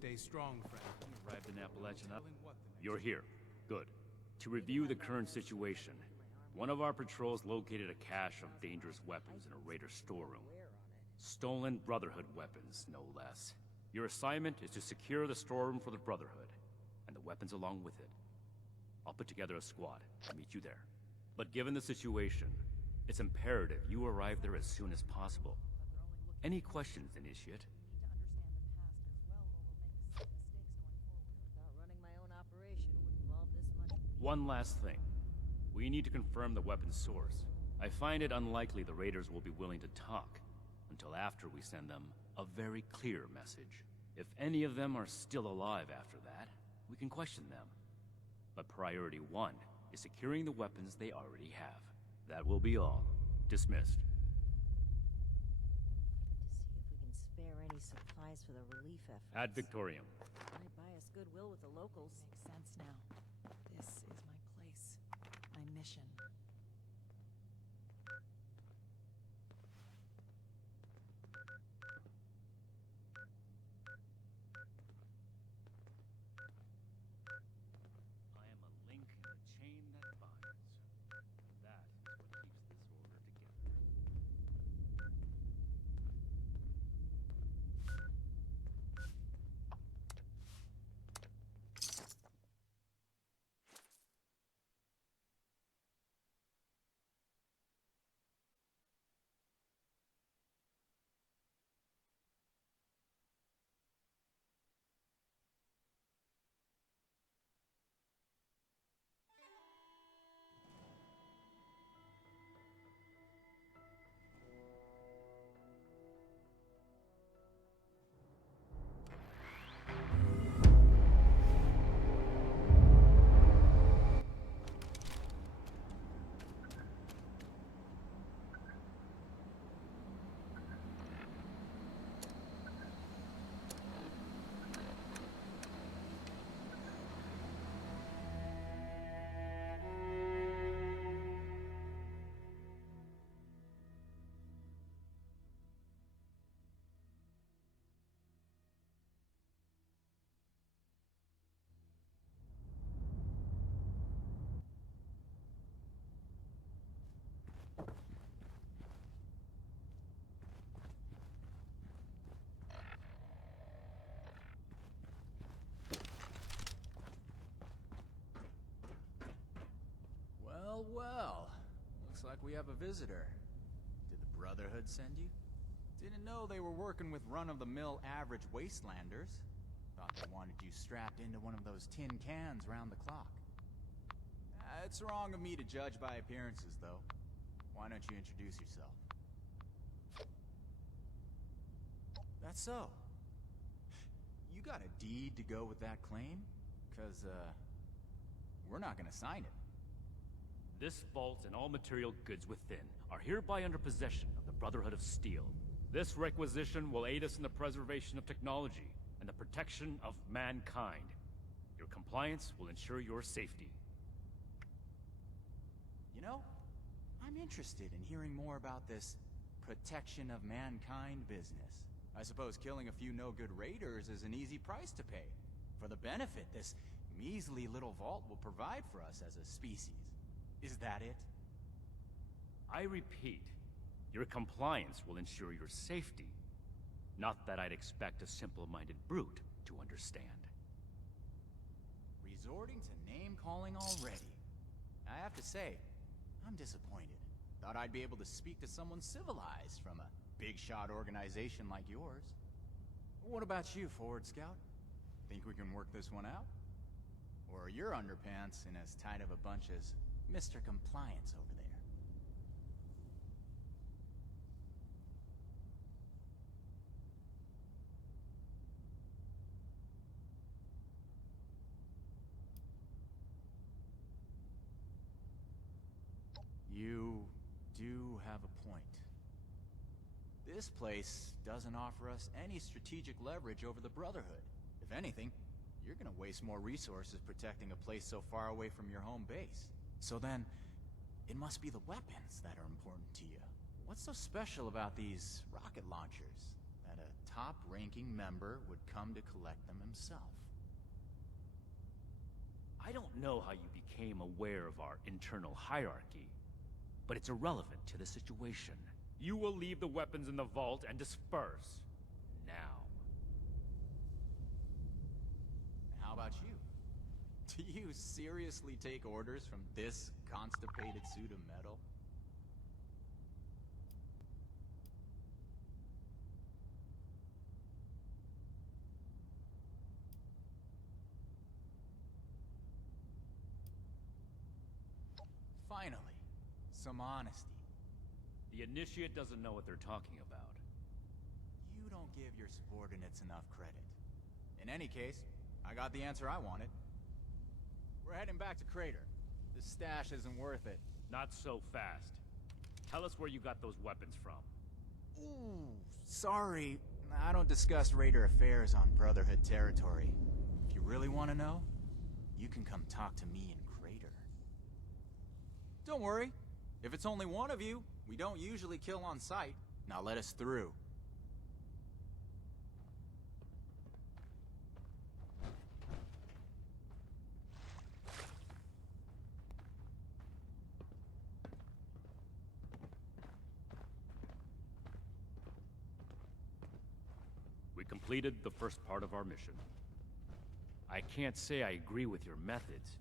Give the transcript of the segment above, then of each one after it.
Stay strong, friend. You arrived in Appalachia. You're here. Good. To review the current situation, one of our patrols located a cache of dangerous weapons in a raider's storeroom. Stolen Brotherhood weapons, no less. Your assignment is to secure the storeroom for the Brotherhood, and the weapons along with it. I'll put together a squad and meet you there. But given the situation, it's imperative you arrive there as soon as possible. Any questions, Initiate? One last thing. We need to confirm the weapon's source. I find it unlikely the raiders will be willing to talk until after we send them a very clear message. If any of them are still alive after that, we can question them. But priority one is securing the weapons they already have. That will be all. Dismissed. To see if we can spare any supplies for the relief efforts. Ad Victoriam. Might buy us goodwill with the locals. Makes sense now. This is my place. My mission. I am a link in the chain that binds. That is what keeps this order together. Well, well. Looks like we have a visitor. Did the Brotherhood send you? Didn't know they were working with run-of-the-mill average wastelanders. Thought they wanted you strapped into one of those tin cans round the clock. It's wrong of me to judge by appearances, though. Why don't you introduce yourself? That's so. You got a deed to go with that claim? 'Cause, we're not gonna sign it. This vault and all material goods within are hereby under possession of the Brotherhood of Steel. This requisition will aid us in the preservation of technology and the protection of mankind. Your compliance will ensure your safety. You know, I'm interested in hearing more about this protection of mankind business. I suppose killing a few no-good raiders is an easy price to pay for the benefit this measly little vault will provide for us as a species. Is that it? I repeat, your compliance will ensure your safety. Not that I'd expect a simple-minded brute to understand. Resorting to name-calling already. I have to say, I'm disappointed. Thought I'd be able to speak to someone civilized from a big-shot organization like yours. What about you, Forward Scout? Think we can work this one out? Or are your underpants in as tight of a bunch as Mr. Compliance over there? You do have a point. This place doesn't offer us any strategic leverage over the Brotherhood. If anything, you're gonna waste more resources protecting a place so far away from your home base. So then, it must be the weapons that are important to you. What's so special about these rocket launchers that a top-ranking member would come to collect them himself. I don't know how you became aware of our internal hierarchy, but it's irrelevant to the situation. You will leave the weapons in the vault and disperse. Now. How about you? Do you seriously take orders from this constipated suit of metal? Finally, some honesty. The initiate doesn't know what they're talking about. You don't give your subordinates enough credit. In any case, I got the answer I wanted. We're heading back to Crater. This stash isn't worth it. Not so fast. Tell us where you got those weapons from. Ooh, sorry. I don't discuss Raider affairs on Brotherhood territory. If you really want to know, you can come talk to me in Crater. Don't worry. If it's only one of you, we don't usually kill on sight. Now let us through. We completed the first part of our mission. I can't say I agree with your methods.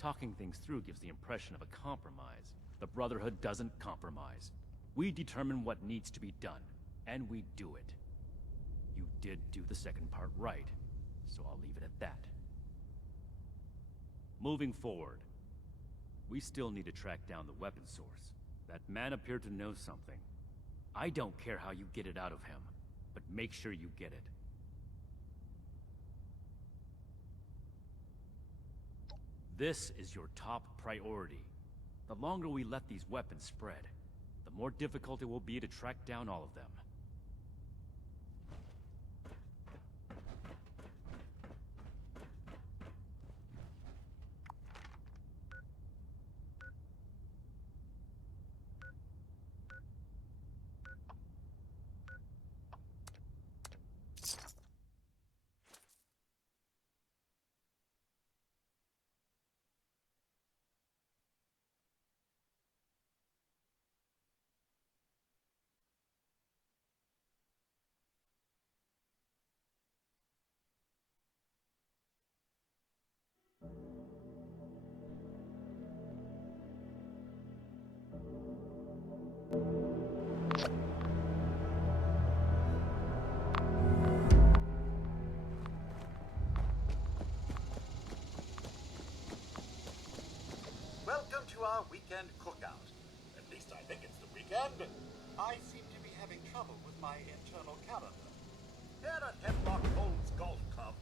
Talking things through gives the impression of a compromise. The Brotherhood doesn't compromise. We determine what needs to be done, and we do it. You did do the second part right, so I'll leave it at that. Moving forward, we still need to track down the weapon source. That man appeared to know something. I don't care how you get it out of him, but make sure you get it. This is your top priority. The longer we let these weapons spread, the more difficult it will be to track down all of them. Welcome to our weekend cookout. At least I think it's the weekend. I seem to be having trouble with my internal calendar. Here at Hemlock Holmes Golf Club,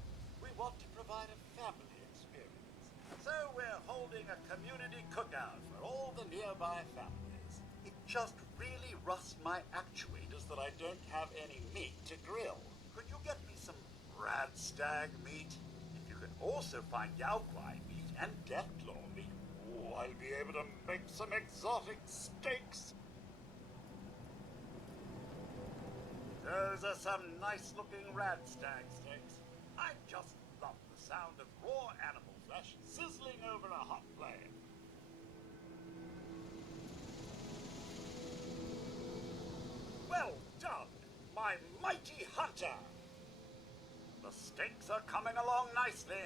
we want to provide a family experience. So we're holding a community cookout for all the nearby families. It just really rusts my actuators that I don't have any meat to grill. Could you get me some rad stag meat? If you can also find Yao Guai meat and deathclaw meat, I'll be able to make some exotic steaks. Those are some nice-looking radstag steaks. I just love the sound of raw animal flesh sizzling over a hot flame. Well done, my mighty hunter! The steaks are coming along nicely.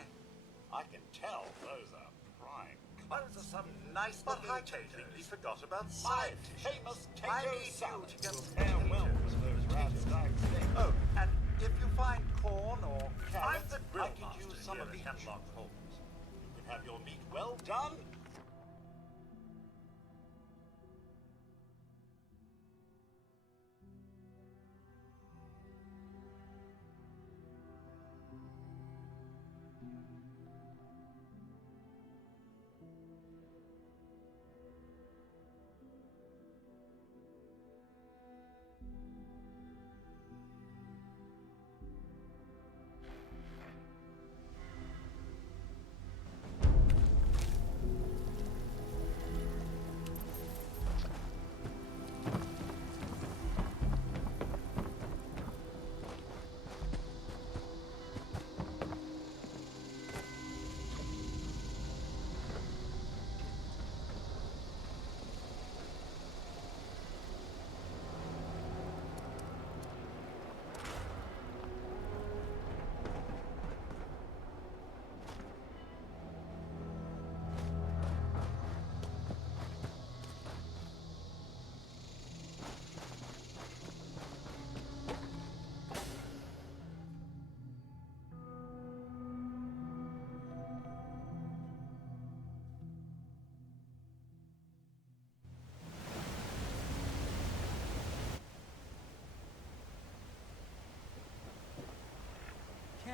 I can tell those are prime. Those are some nice looking potatoes. I completely forgot about my famous taco salad. To get pair well with those radstag steaks. Oh, and if you find corn or carrots, I could use some of the Hemlock Holmes. You can have your meat well done.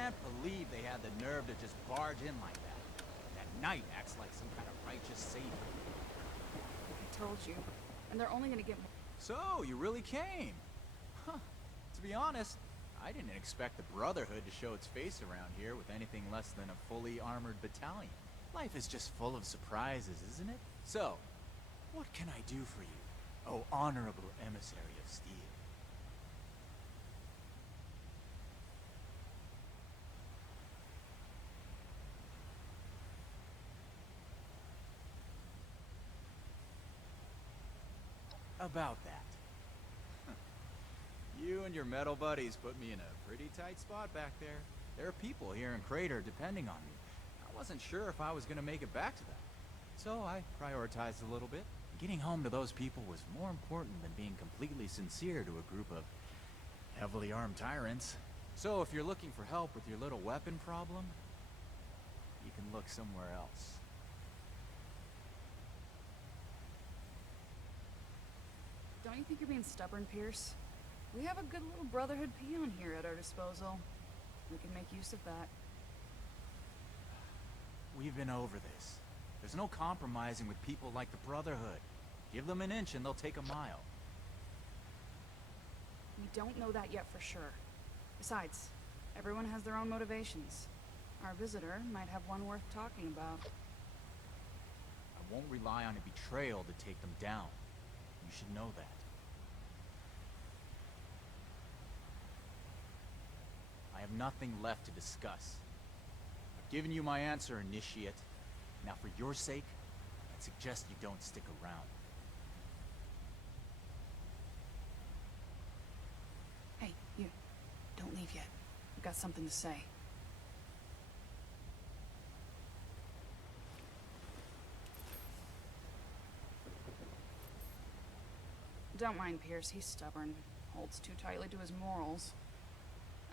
can't believe they had the nerve to just barge in like that. That knight acts like some kind of righteous savior. I told you. And they're only gonna get more. So, you really came? Huh. To be honest, I didn't expect the Brotherhood to show its face around here with anything less than a fully armored battalion. Life is just full of surprises, isn't it? So, what can I do for you, oh honorable emissary of steel? About that. You and your metal buddies put me in a pretty tight spot back there. There are people here in Crater depending on me. I wasn't sure if I was gonna make it back to them. So I prioritized a little bit. Getting home to those people was more important than being completely sincere to a group of heavily armed tyrants. So if you're looking for help with your little weapon problem, you can look somewhere else. Don't you think you're being stubborn, Pierce? We have a good little Brotherhood peon here at our disposal. We can make use of that. We've been over this. There's no compromising with people like the Brotherhood. Give them an inch and they'll take a mile. We don't know that yet for sure. Besides, everyone has their own motivations. Our visitor might have one worth talking about. I won't rely on a betrayal to take them down. You should know that. I have nothing left to discuss. I've given you my answer, Initiate. Now for your sake, I'd suggest you don't stick around. Hey, you. Don't leave yet. I've got something to say. Don't mind Pierce, he's stubborn. Holds too tightly to his morals.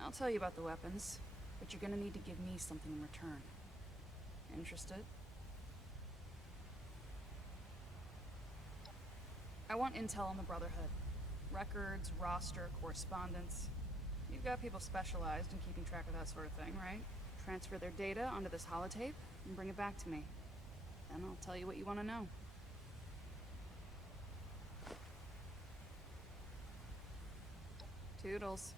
I'll tell you about the weapons, but you're gonna need to give me something in return. Interested? I want intel on the Brotherhood. Records, roster, correspondence. You've got people specialized in keeping track of that sort of thing, right? Transfer their data onto this holotape and bring it back to me. Then I'll tell you what you want to know. Toodles.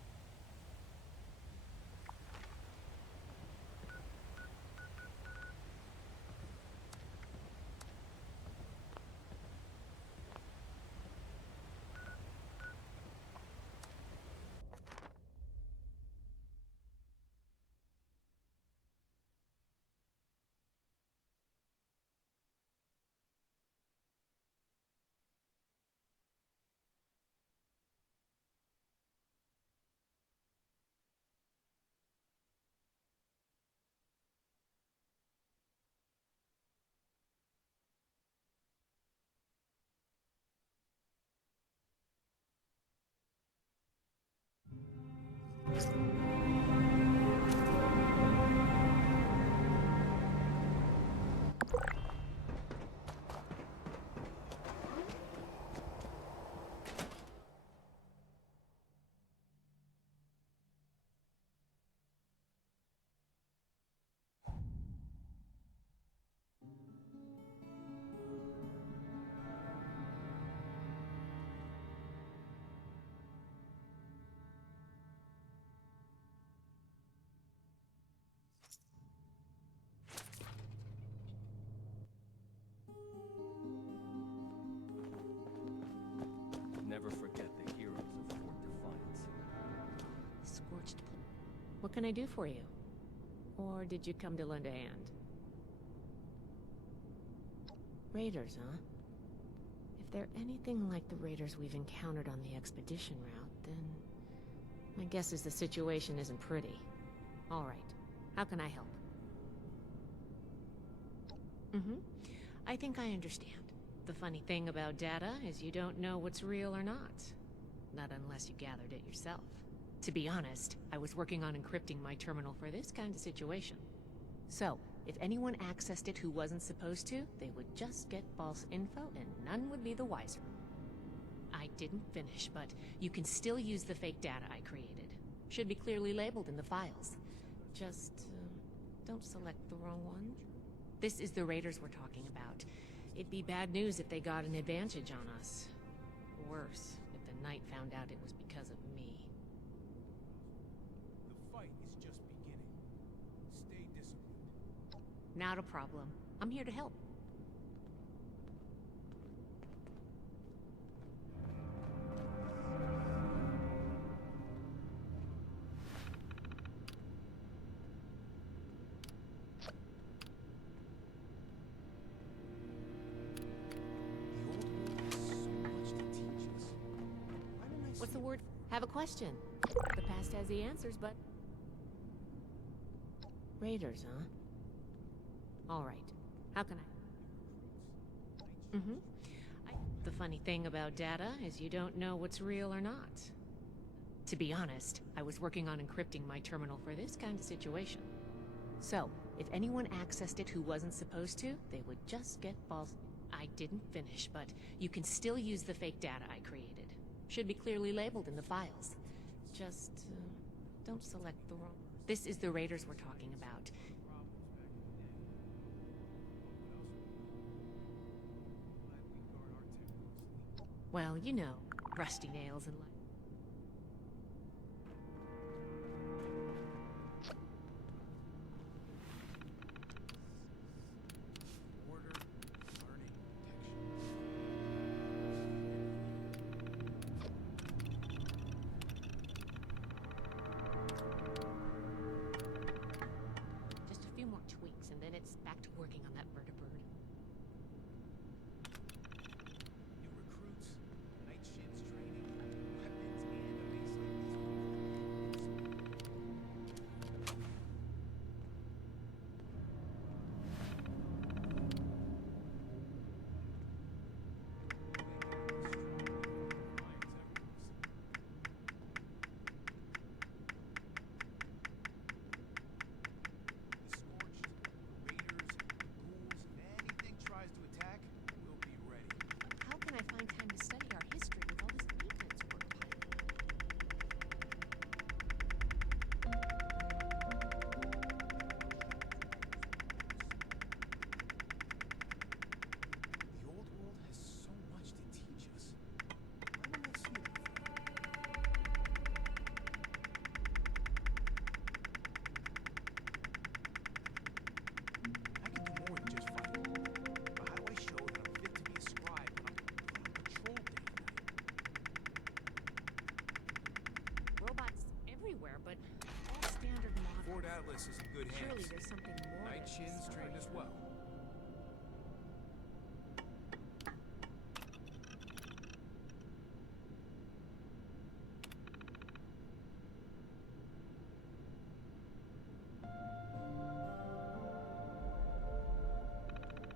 Never forget the heroes of Fort Defiance. Scorched. What can I do for you? Or did you come to lend a hand? Raiders, huh? If they're anything like the raiders we've encountered on the expedition route, then my guess is the situation isn't pretty. All right. How can I help? I think I understand. The funny thing about data is you don't know what's real or not. Not unless you gathered it yourself. To be honest, I was working on encrypting my terminal for this kind of situation. So, if anyone accessed it who wasn't supposed to, they would just get false info and none would be the wiser. I didn't finish, but you can still use the fake data I created. Should be clearly labeled in the files. Just, don't select the wrong one. This is the raiders we're talking about. It'd be bad news if they got an advantage on us. Worse, if the Knight found out it was because of me. The fight is just beginning. Stay disciplined. Not a problem. I'm here to help. What's the word? Have a question. The past has the answers, but... Raiders, huh? All right. How can I... The funny thing about data is you don't know what's real or not. To be honest, I was working on encrypting my terminal for this kind of situation. So, if anyone accessed it who wasn't supposed to, they would just get false... I didn't finish, but you can still use the fake data I created. Should be clearly labeled in the files. Just, don't select the wrong... This is the raiders we're talking about. Well, you know, rusty nails and... Order, learning, Just a few more tweaks, and then it's back to working on that vertibird. new recruits, night shifts training, weapons, and a base like this. The Scorched, the Raiders, the Ghouls, anything tries to attack, we'll be ready. How can I find time to study our history with all this maintenance work planned? The old world has so much to teach us. When will I see it? I can do more than just fight. But how do I show that I'm fit to be a scribe when I'm on patrol day and night? Robots everywhere, but all standard models. Fort Atlas is in good hands. Surely there's something more Night to this Shin's story. trained us well.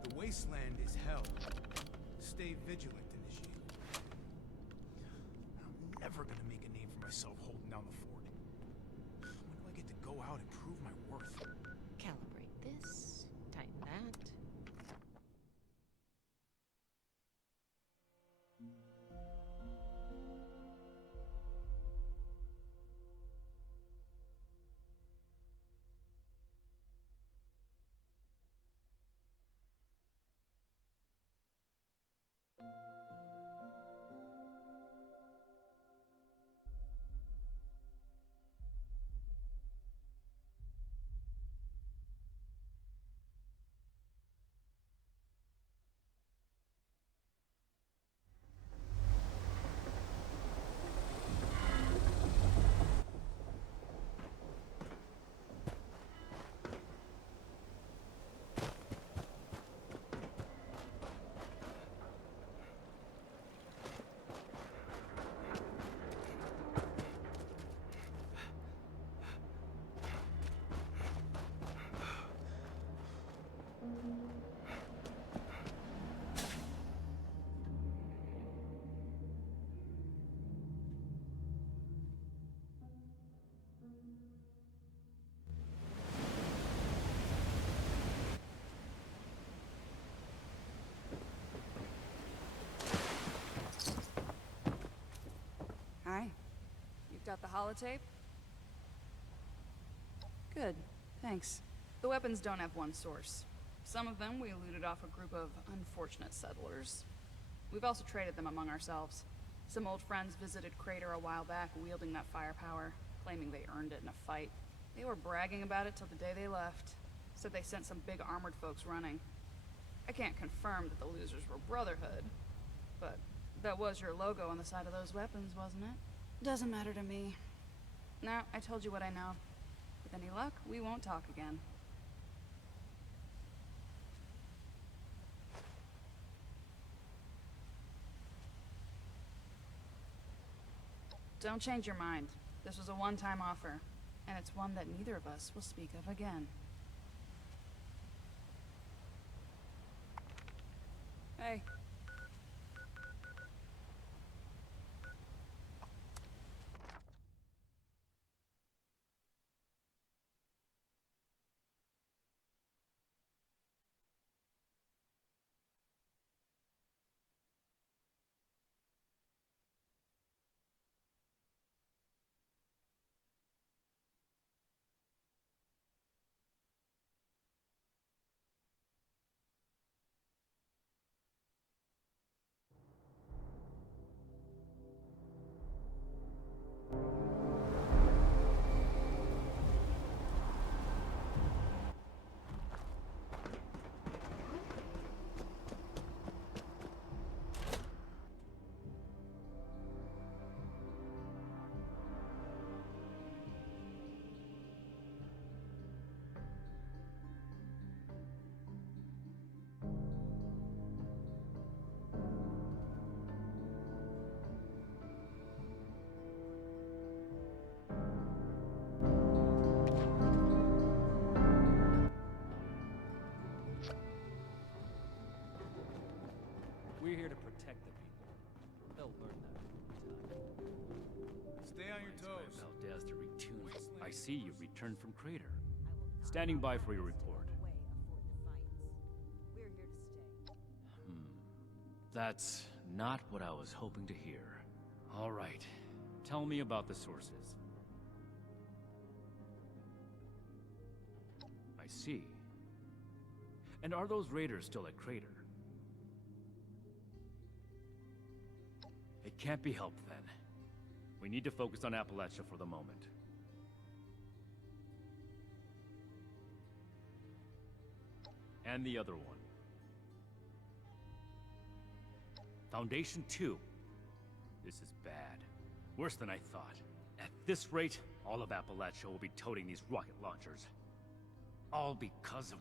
The wasteland is hell. Stay vigilant, Initiate. I'm never gonna make a name for myself holding down the fort. When do I get to go out and prove my worth? Calibrate this, tighten that. Hi. You've got the holotape? Good. Thanks. The weapons don't have one source. Some of them we looted off a group of unfortunate settlers. We've also traded them among ourselves. Some old friends visited Crater a while back wielding that firepower, claiming they earned it in a fight. They were bragging about it till the day they left. Said they sent some big armored folks running. I can't confirm that the losers were Brotherhood, but that was your logo on the side of those weapons, wasn't it? Doesn't matter to me. Now, I told you what I know. With any luck, we won't talk again. Don't change your mind. This was a one-time offer, and it's one that neither of us will speak of again. Hey. We're here to protect the people. They'll learn that in time. Stay on your toes. Valdez to retune. I see you returned from Crater. Standing by for your report. We're here to stay. That's not what I was hoping to hear. All right. Tell me about the sources. I see. And are those raiders still at Crater? It can't be helped then. We need to focus on Appalachia for the moment. And the other one. Foundation 2. This is bad. Worse than I thought. At this rate, all of Appalachia will be toting these rocket launchers. All because of...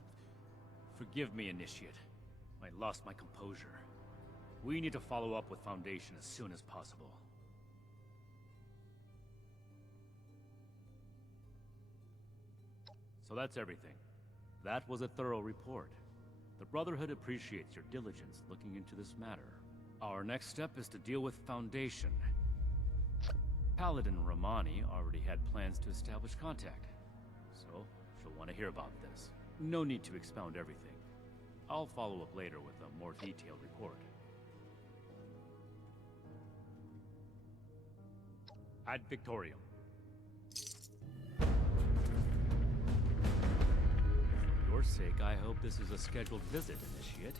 Forgive me, Initiate. I lost my composure. We need to follow up with Foundation as soon as possible. So that's everything. That was a thorough report. The Brotherhood appreciates your diligence looking into this matter. Our next step is to deal with Foundation. Paladin Romani already had plans to establish contact, so she'll want to hear about this. No need to expound everything. I'll follow up later with a more detailed report. Ad Victorium. For your sake, I hope this is a scheduled visit, Initiate.